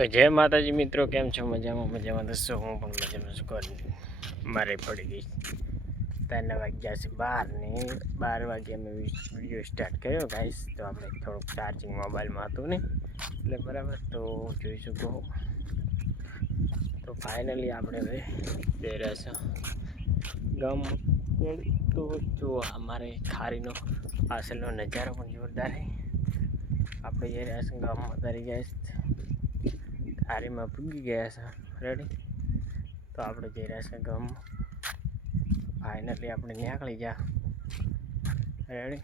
તો જય માતાજી મિત્રો, કેમ છો? મજામાં મજામાં. દસો હું પણ મજામાં છું. કોલ મારે પડી ગઈ ત્રણ વાગ્યા છે બાર ને બાર વાગે અમે વીડિયો સ્ટાર્ટ કર્યો ગાઈસ તો આપણે થોડુંક ચાર્જિંગ મોબાઈલમાં હતું ને. એટલે બરાબર, તો જોઈ શકો તો ફાઇનલી આપણે હવે છે. ગમ તો જો અમારે ખારીનો પાછળનો નજારો પણ જોરદાર છે. આપણે જઈ રહ્યા છીએ, ગામમાં તરી ગયા ખારીમાં પૂગી ગયા છે. રેડી તો આપણે જઈ રહ્યા છીએ ગમ ફાઇનલી આપણે નીકળી ગયા. રેડી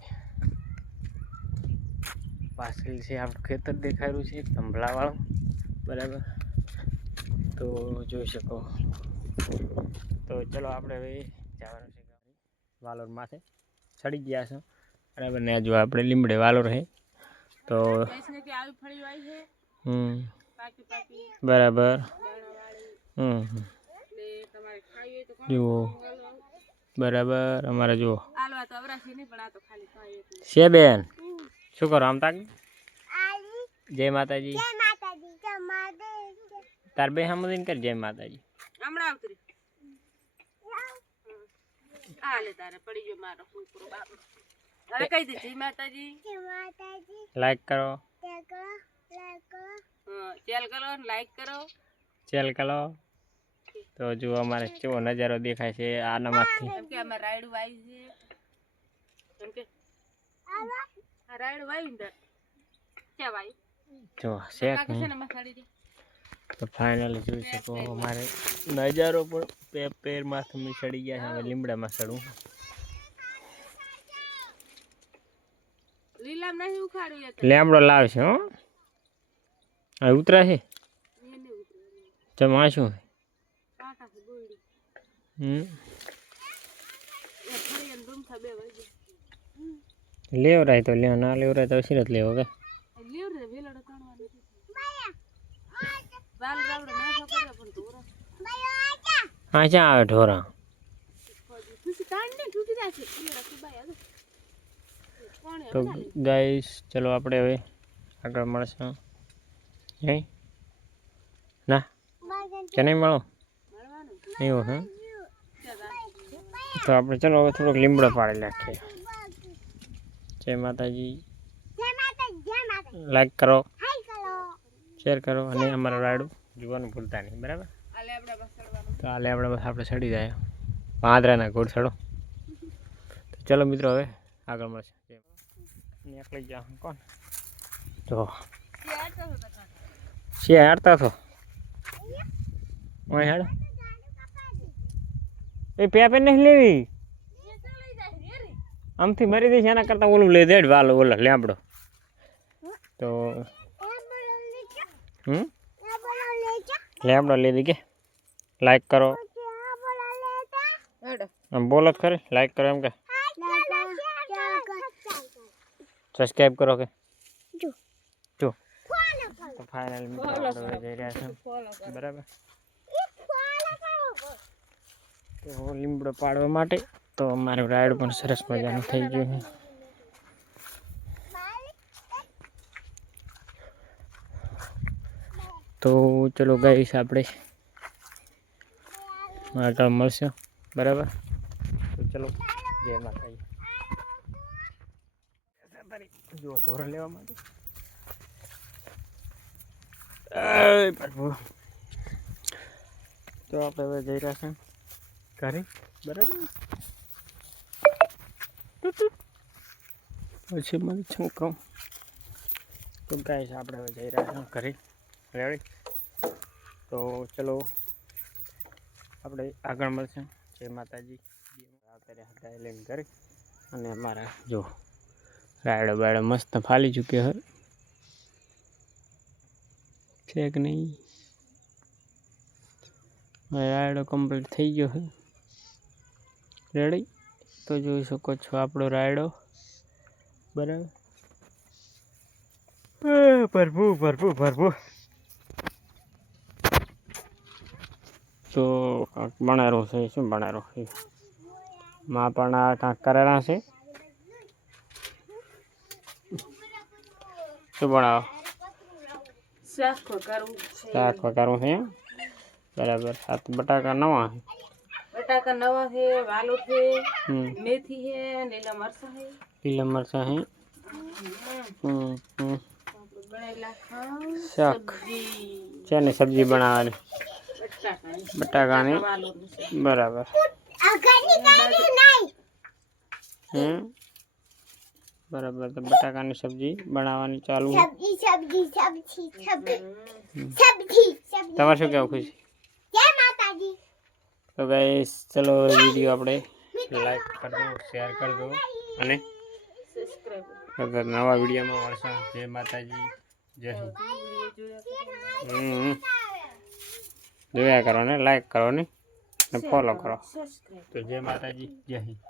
પાછળ છે આપણું ખેતર દેખાયું છે થંભલાવાળું બરાબર? તો જોઈ શકો. તો ચલો આપણે હવે જવાનું છે વાલોર માથે ચડી ગયા છે. બરાબર? ને જો આપણે લીમડે વાલોર છે. તો છે. હમ. બરાબર. હમ. જુઓ. બરાબર અમારે જુઓ. આલવા તો અવરાશી નહીં પણ આ તો ખાલી ખાવી એટલે છે બેન? શું કરો આમ તાક? જય માતાજી. તાર બે હમદીન કર જય માતાજી. હમણાં આવતરી આ તારે પડી ગયો મારો છોકરો બાપ. હવે કહી દે જય માતાજી. લાઈક કરો. ચેલ કરો લાઈક કરો. ચેલ કરો. તો જો અમારે કેવો નજારો દેખાય છે આનામાંથી. એમ કે અમે રાઈડ વાઈ છે. એમ કે આ રાઈડ વાઈ ને કે વાઈ જો શેક તો ફાઇનલી જોઈ શકો અમારે નજારો પણ પેર પેરમાંથી મેં ચડી ગયા છે. હવે લીમડામાં ચડું લીલામ નહીં ઉખાડ્યું લેમડો લાવશે હો. હવે ઉતરાશે એ નહીં ઉતરે જમા શું કાંટા છે ગોળી હમ એ ફરી અને રૂમ થા બે વાગે લેવરાય તો લેવ ના લેવરાય તો સિરત લેવો કે લેવ રે વેલડો તાણવા નથી વાલ રાવડો નાખો કર્યો પણ ધોરો હા ક્યાં આવે ઢોરા ખુશી તાણ ને તૂટી જાય છે એટલે રખી બાય આગળ કોણ તો ગાઈસ ચલો આપણે હવે આગળ મળશું હે ના કે નહીં મળો એવું હે તો આપણે ચલો હવે થોડોક લીમડો પાડી નાખીએ જય માતાજી લાઈક કરો શેર કરો અને અમારું રાયડું જોવાનું ભૂલતા નહીં બરાબર આપણે તો આલે આપણે બસ આપણે ચડી જાય પાંદરાના ગોળ ચડો તો ચલો મિત્રો હવે આગળ મળશે નીકળી ગયા કોણ તો હતા કાકા છે હારતા છો ઓય હેડ એ પેપર નહીં લેવી? એ ચાલી જાય રે રે આમથી મરી દઈશ એના કરતાં ઓલું લઈ દેડ વાલો ઓલો લેમડો તો હમ? લેમડો લઈ દઈ કે. લાઈક કરો. હેડો. આમ બોલો જ ખરી. લાઈક કરો એમ કે. સબસ્ક્રાઈબ કરો કે જો તો ફાઇનલ મિત્રો આપણે જઈ રહ્યા છે ફોલો બરાબર તો લીમડો પાડવા માટે તો અમારું રાયડ પણ સરસ મજાનું થઈ ગયું છે તો ચલો ગાઈશ આપણે આગળ મળશે બરાબર તો ચલો જય માતાજી જો ધોરણ લેવા માટે તો આપણે હવે જઈ રહ્યા છે ઘરે બરાબર પછી મને શું કહું તો ગાઈસ આપણે હવે જઈ રહ્યા છીએ ઘરે રેડી તો ચલો આપણે આગળ મળશે જય માતાજી અત્યારે હતા લઈને ઘરે અને અમારા જો રાયડો બાયડો મસ્ત ફાલી ચૂક્યો છે છે કે નહીં? રાયડો કમ્પ્લીટ થઈ ગયો છે. રેડી તો જોઈ શકો છો આપણો રાયડો. બરાબર? ભરપૂર ભરપૂર ભરપૂર. તો કાંક બનારો છે, શું બનારો છે? માં પણ આ કાંક કરેલા છે. શું બનાવો? શાક કરવું છે શાક વઘારવું છે એમ? બરાબર આ તો બટાકા નવા છે બટાકા નવા છે વાલો છે હમ મેથી છે લીલા મરચાં છે લીલા મરચાં છે હમ. હમ હમ આપણે બનાવેલા ખાવ શાક સબ્જી શેની સબ્જી બનાવવાની બટાકાની બટાકાની વાલોની છે બરાબર હમ બરાબર તો બટાકાની સબ્જી બનાવવાની ચાલુ. છે. સબ્જી સબ્જી સબ્જી સબ્જી તમારે શું કહેવું ખુશી? જય માતાજી. તો ગાઈસ ચલો વીડિયો આપણે લાઈક કરજો શેર કરજો અને સબસ્ક્રાઇબ નવા વિડીયોમાં મળશે જય માતાજી જય હિન્દ. જોયા કરો. ને લાઈક કરો ને અને ફોલો કરો તો જય માતાજી જય હિન્દ.